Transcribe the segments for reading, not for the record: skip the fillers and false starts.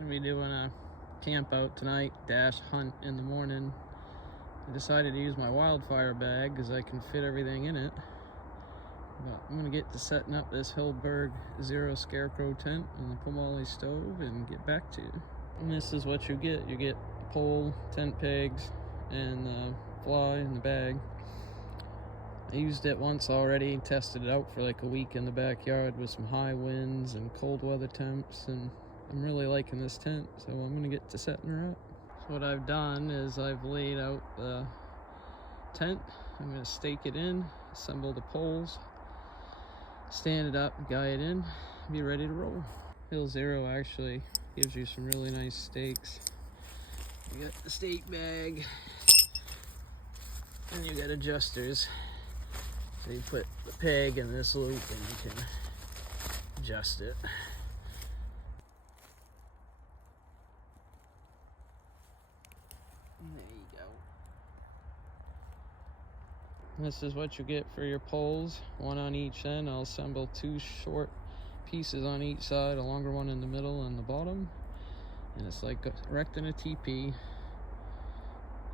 Gonna be doing a camp out tonight / hunt in the morning. I decided to use my wildfire bag because I can fit everything in it. But I'm gonna get to setting up this Hill Zero ScareCrow tent on the Pomali stove and get back to you. And this is what you get. You get a pole, tent pegs, and the fly in the bag. I used it once already, tested it out for like a week in the backyard with some high winds and cold weather temps, and I'm really liking this tent, so I'm gonna get to setting her up. So what I've done is I've laid out the tent. I'm gonna stake it in, assemble the poles, stand it up, guy it in, be ready to roll. Hill Zero actually gives you some really nice stakes. You got the stake bag, and you got adjusters. So you put the peg in this loop and you can adjust it. There you go. This is what you get for your poles, one on each end. I'll assemble 2 short pieces on each side, a longer one in the middle and the bottom. And it's like erecting a teepee.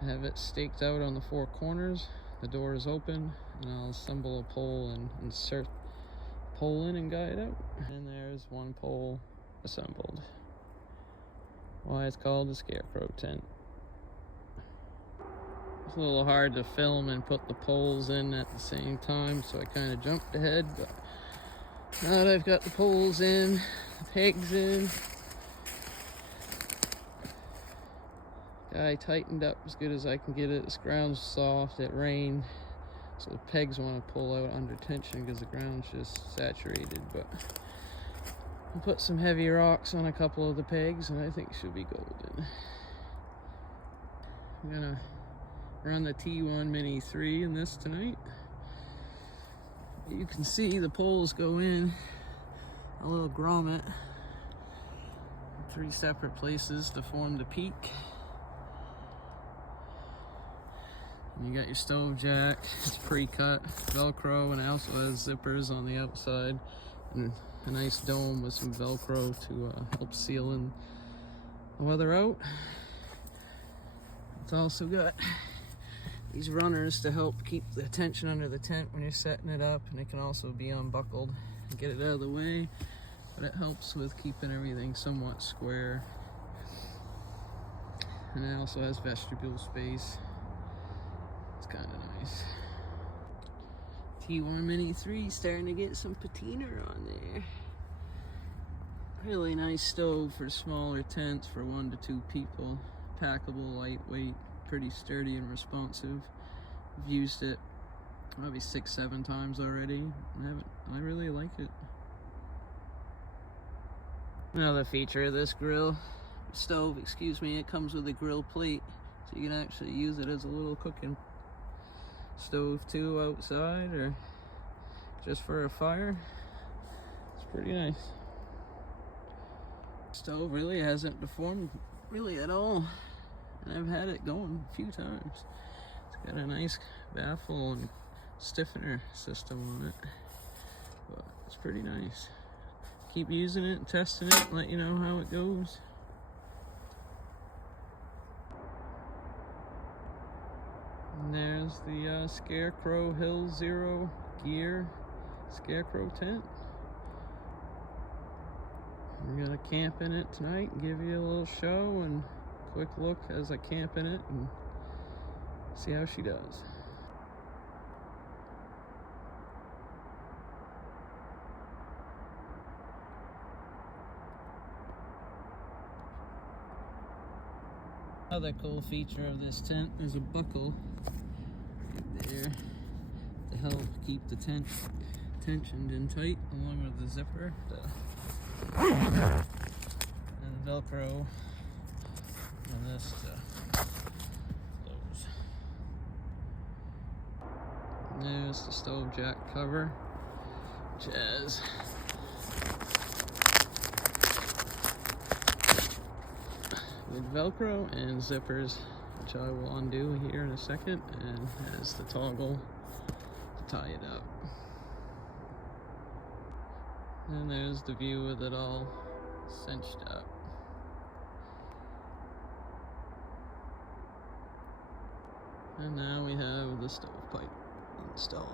I have it staked out on the 4 corners. The door is open, and I'll assemble a pole and insert the pole in and guide it out. And there's one pole assembled. Why it's called the Scarecrow tent. It's a little hard to film and put the poles in at the same time, so I kind of jumped ahead, but now that I've got the poles in, the pegs in, I tightened up as good as I can get it. This ground's soft, it rained, so the pegs want to pull out under tension because the ground's just saturated, but I'll put some heavy rocks on a couple of the pegs and I think she'll be golden. I'm gonna run the T1 Mini 3 in this tonight. You can see the poles go in a little grommet, 3 separate places to form the peak. And you got your stove jack, it's pre-cut, Velcro, and it also has zippers on the outside, and a nice dome with some Velcro to help seal in the weather out. It's also got these runners to help keep the tension under the tent when you're setting it up, and it can also be unbuckled and get it out of the way, but it helps with keeping everything somewhat square. And it also has vestibule space. It's kind of nice. T1 Mini 3 starting to get some patina on there. Really nice stove for smaller tents for 1 to 2 people. Packable, lightweight, pretty sturdy and responsive. I've used it probably 6-7 times already. I really like it. Another feature of this stove, it comes with a grill plate, so you can actually use it as a little cooking stove too outside, or just for a fire. It's pretty nice. Stove really hasn't deformed really at all, and I've had it going a few times. It's got a nice baffle and stiffener system on it, but it's pretty nice. Keep using it and testing it, let you know how it goes. And there's the ScareCrow Hill Zero Gear ScareCrow tent. I'm gonna camp in it tonight and give you a little show and quick look as I camp in it and see how she does. Another cool feature of this tent is a buckle there to help keep the tent tensioned and tight, along with the zipper and Velcro, and this to close. And there's the stove jack cover, which has with Velcro and zippers, which I will undo here in a second, and has the toggle to tie it up. And there's the view with it all cinched up. And now we have the stovepipe installed.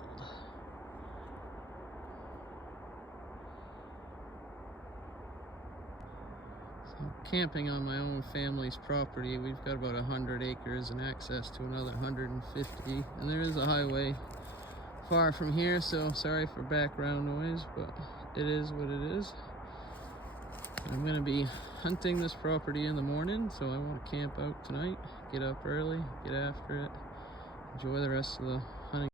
So camping on my own family's property, we've got about 100 acres and access to another 150. And there is a highway far from here, so sorry for background noise, but it is what it is. I'm going to be hunting this property in the morning, so I want to camp out tonight, get up early, get after it, enjoy the rest of the